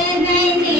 என்னை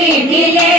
കിടിലേ